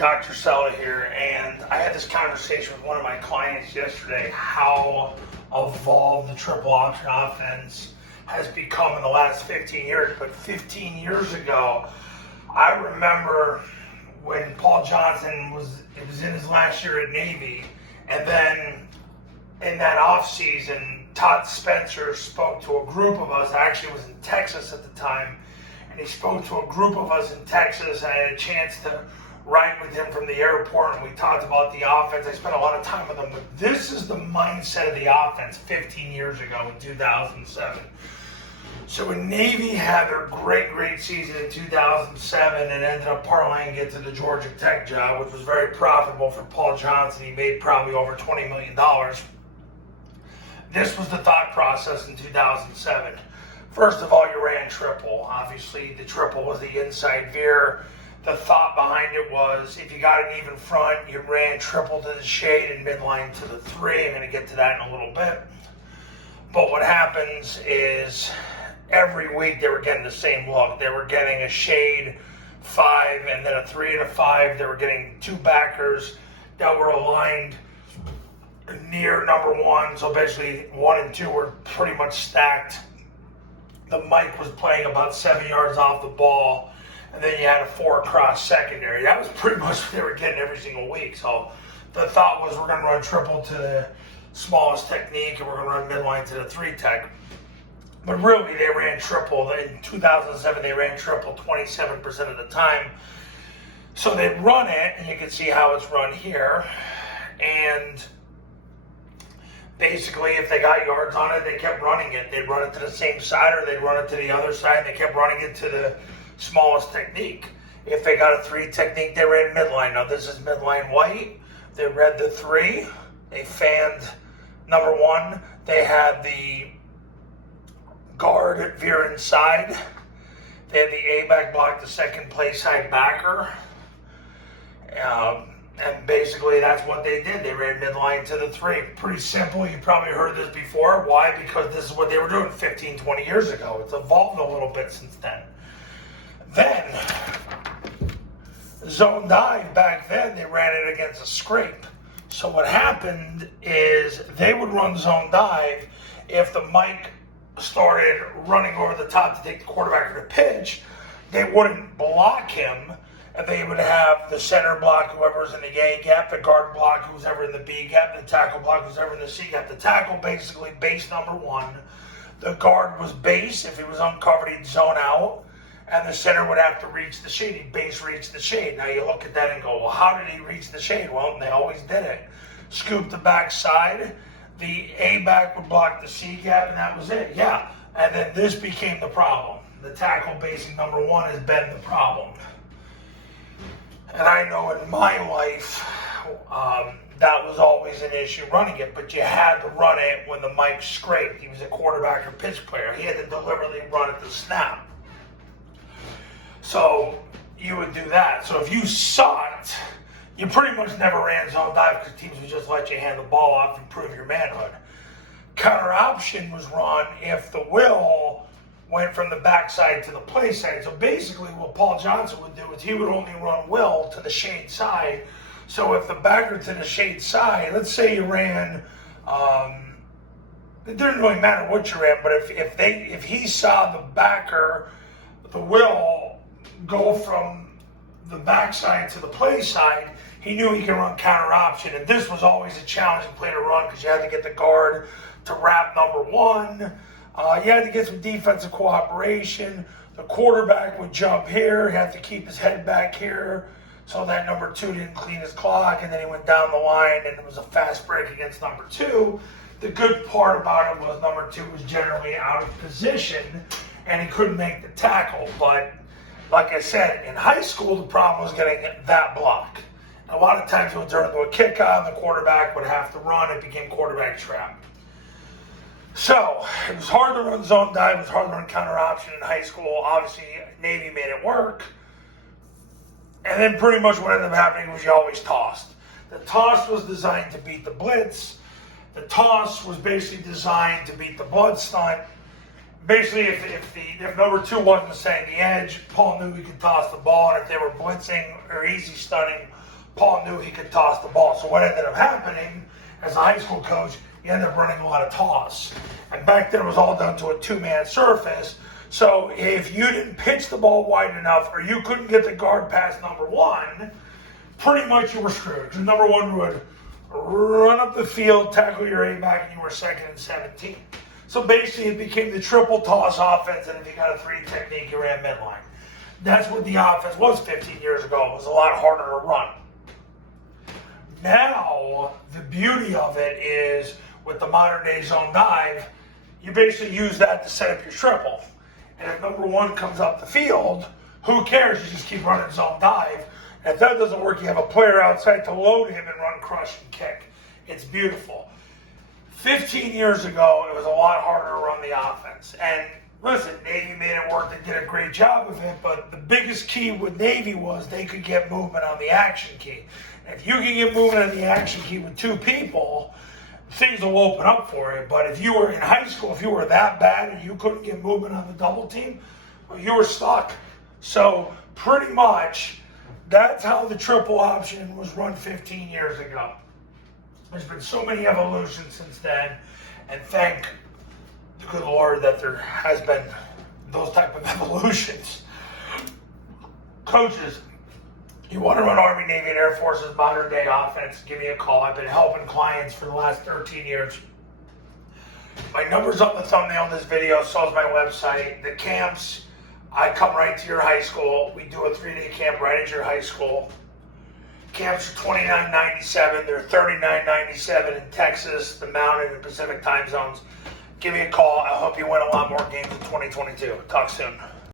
Dr. Sella here, and I had this conversation with one of my clients yesterday, how evolved the triple option offense has become in the last 15 years. But 15 years ago, I remember when Paul Johnson was in his last year at Navy, and then in that off season, Todd Spencer spoke to a group of us. I actually was in Texas at the time, and he spoke to a group of us in Texas, and I had a chance to ride with him from the airport, and we talked about the offense. I spent a lot of time with him, but this is the mindset of the offense 15 years ago in 2007. So when Navy had their great season in 2007 and ended up parlaying it to the Georgia Tech job, which was very profitable for Paul Johnson. He made probably over $20 million. This was the thought process in 2007. First of all, you ran triple. Obviously, the triple was the inside veer. The thought behind it was if you got an even front, you ran triple to the shade and midline to the three. I'm going to get to that in a little bit. But what happens is every week they were getting the same look. They were getting a shade 5 and then a 3 and a 5. They were getting two backers that were aligned near number 1. So basically 1 and 2 were pretty much stacked. The Mike was playing about 7 yards off the ball. And then you had a 4 across secondary. That was pretty much what they were getting every single week. So the thought was we're going to run triple to the smallest technique and we're going to run midline to the 3 tech. But really, they ran triple. In 2007, they ran triple 27% of the time. So they'd run it, and you can see how it's run here. And basically, if they got yards on it, they kept running it. They'd run it to the same side or they'd run it to the other side. They kept running it to the smallest technique. If they got a 3 technique, they ran midline. Now, this is midline white. They read the 3. They fanned number 1. They had the guard veer inside. They had the A-back block the second play side backer. And basically that's what they did. They ran midline to the 3. Pretty simple. You probably heard this before. Why? Because this is what they were doing 15, 20 years ago. It's evolved a little bit since then. Then, zone dive back then, they ran it against a scrape. So what happened is they would run zone dive if the Mike started running over the top to take the quarterback to the pitch. They wouldn't block him, and they would have the center block whoever's in the A gap, the guard block who's ever in the B gap, the tackle block who's ever in the C gap. The tackle basically base number 1. The guard was base. If he was uncovered, he'd zone out. And the center would have to reach the shade. He'd base reach the shade. Now you look at that and go, well, how did he reach the shade? Well, they always did it. Scoop the back side. The A back would block the C gap, and that was it. Yeah. And then this became the problem. The tackle basing number 1 has been the problem. And I know in my life, that was always an issue running it, but you had to run it when the Mike scraped. He was a quarterback or pitch player. He had to deliberately run at the snap. So you would do that. So if you saw it, you pretty much never ran zone dive because teams would just let you hand the ball off and prove your manhood. Counter option was run if the will went from the backside to the play side. So basically what Paul Johnson would do is he would only run will to the shade side. So if the backer to the shade side, let's say you ran, it didn't really matter what you ran, but if he saw the backer, the will go from the backside to the play side, he knew he could run counter option. And this was always a challenging play to run because you had to get the guard to wrap number 1. You had to get some defensive cooperation. The quarterback would jump here. He had to keep his head back here so that number 2 didn't clean his clock. And then he went down the line, and it was a fast break against number 2. The good part about it was number 2 was generally out of position, and he couldn't make the tackle. But like I said, in high school, the problem was getting that block. And a lot of times it would turn into a kickoff, the quarterback would have to run. It became quarterback trap. So it was hard to run zone dive. It was hard to run counter option in high school. Obviously, Navy made it work. And then pretty much what ended up happening was you always tossed. The toss was designed to beat the blitz. The toss was basically designed to beat the blood stunt. Basically, if number 2 wasn't setting the edge, Paul knew he could toss the ball, and if they were blitzing or easy stunning, Paul knew he could toss the ball. So what ended up happening as a high school coach, you ended up running a lot of toss. And back then it was all done to a two-man surface. So if you didn't pitch the ball wide enough or you couldn't get the guard past number one, pretty much you were screwed. Because number one would run up the field, tackle your A-back, and you were 2nd and 17. So basically it became the triple toss offense, and if you got a 3 technique, you ran midline. That's what the offense was 15 years ago. It was a lot harder to run. Now, the beauty of it is with the modern day zone dive, you basically use that to set up your triple. And if number one comes up the field, who cares? You just keep running zone dive. And if that doesn't work, you have a player outside to load him and run crush and kick. It's beautiful. 15 years ago, it was a lot harder to run the offense. And listen, Navy made it work. They did a great job of it. But the biggest key with Navy was they could get movement on the action key. And if you can get movement on the action key with 2 people, things will open up for you. But if you were in high school, if you were that bad and you couldn't get movement on the double team, well, you were stuck. So pretty much, that's how the triple option was run 15 years ago. There's been so many evolutions since then, and thank the good Lord that there has been those type of evolutions. Coaches, you want to run Army, Navy, and Air Force's modern day offense, give me a call. I've been helping clients for the last 13 years. My number's on the thumbnail of this video, so is my website. The camps, I come right to your high school. We do a 3-day camp right at your high school. Camps are $29.97. They're $39.97 in Texas, the Mountain, and Pacific time zones. Give me a call. I hope you win a lot more games in 2022. Talk soon.